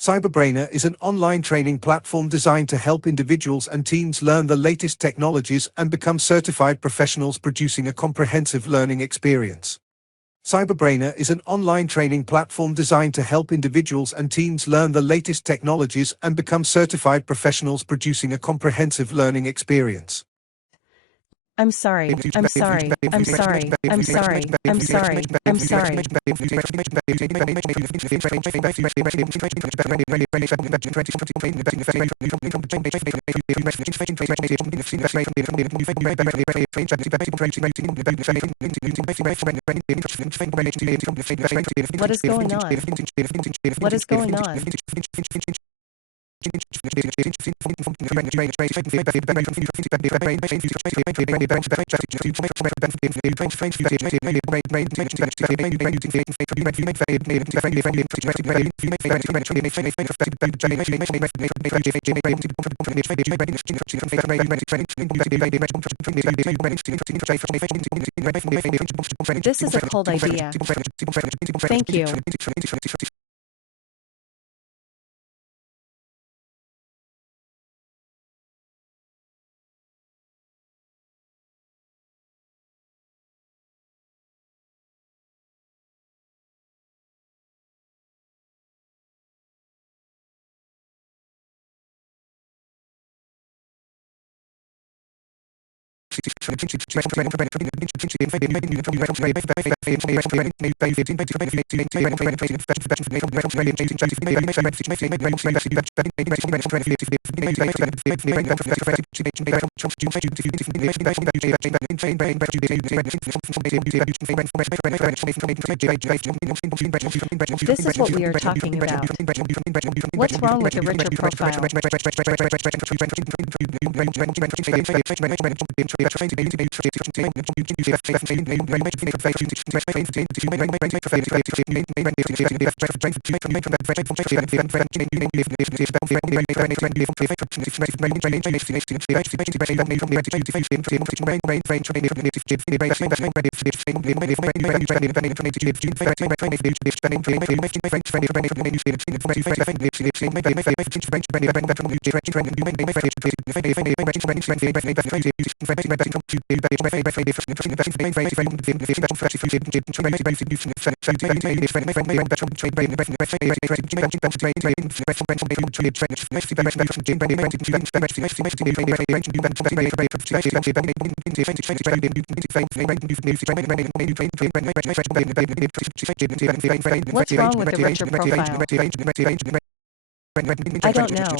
CyberBrainer is an online training platform designed to help individuals and teams learn the latest technologies and become certified professionals, producing a comprehensive learning experience. CyberBrainer is an online training platform designed to help individuals and teams learn the latest technologies and become certified professionals, producing a comprehensive learning experience. I'm sorry. I'm sorry. I'm sorry. I'm sorry. I'm sorry. I'm sorry. What is going on? What is going on? This is a cold idea. Thank you. This is what we are talking about. What's wrong with the richer profile? What's wrong with the richer profile? I don't know.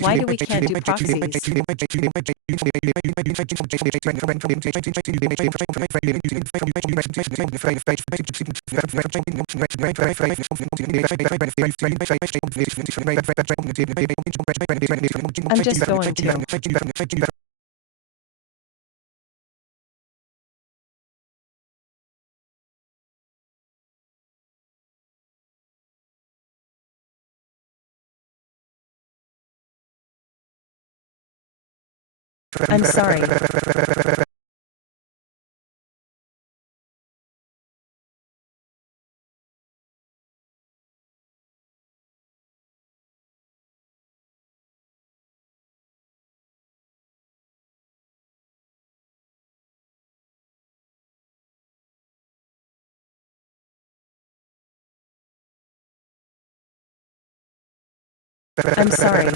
Why do we can't do proxies? I'm just going to. I'm sorry. I'm sorry.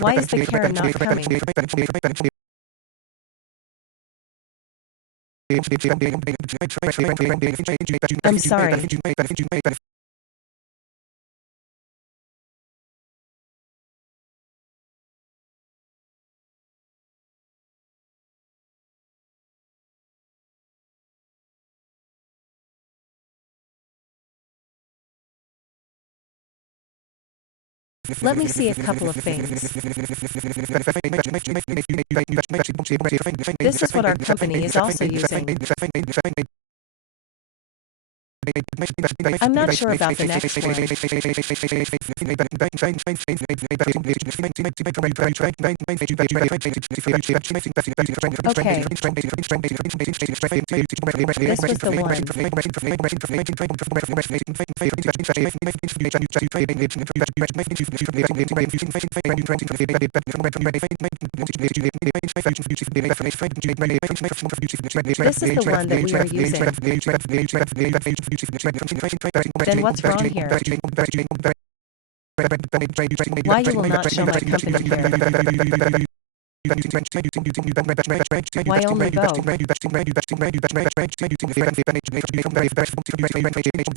Why is the Karen not coming? I'm sorry. Let me see a couple of things. This is what our company is also using. I'm not sure about the next one. Okay. This was the one. This is the one that we are using. Then what's wrong here? Why you will not show my company here? Why only Go?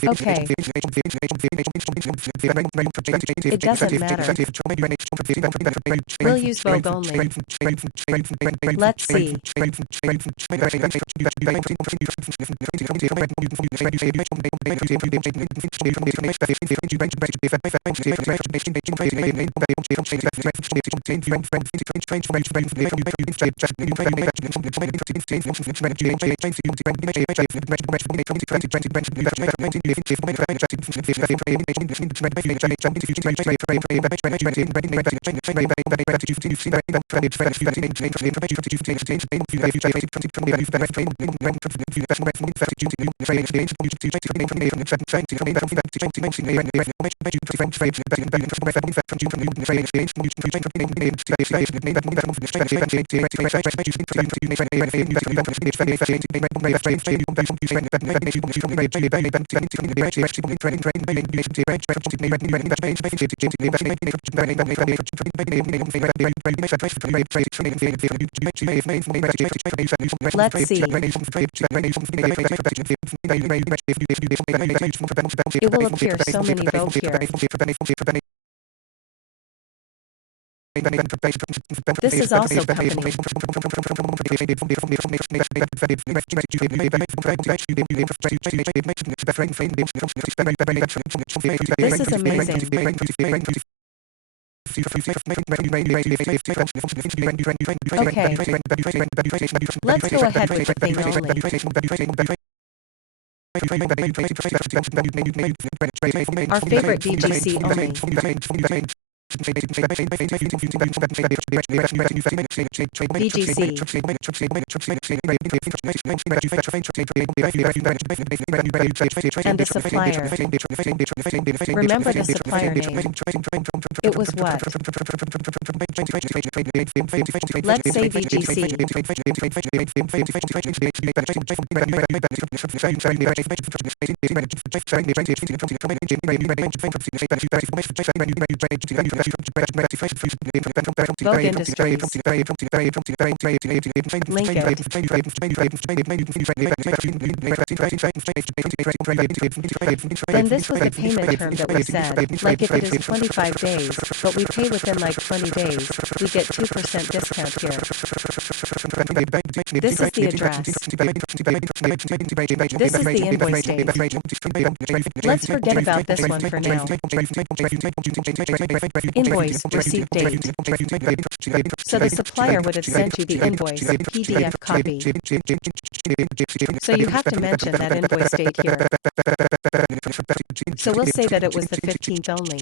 Okay. It doesn't matter. We'll use Vogue only. Let's see. Let's see. It will appear so many Vogue here. This is also company. This is amazing. Okay. Let's go ahead with the thing only. Our favorite DGC only. And the supplier. Remember the supplier name. It was what? Let's say VGC. Vogue Industries. Link it. Then this was the payment term that we said, like if it is 25 days, but we pay within like 20 days, we get 2% discount here. This is the address. This is the invoice date. Let's forget about this one for now. Invoice, receipt date. So the supplier would have sent you the invoice, PDF copy. So you have to mention that invoice date here. So we'll say that it was the 15th only.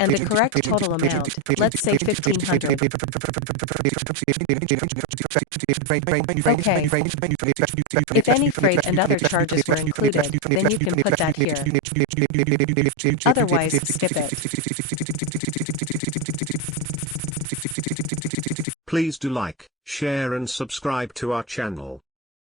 And the correct total amount, let's say 1,500. Okay. If any freight and other charges were included, then you can put that here. Otherwise, skip it. Please do like, share and subscribe to our channel.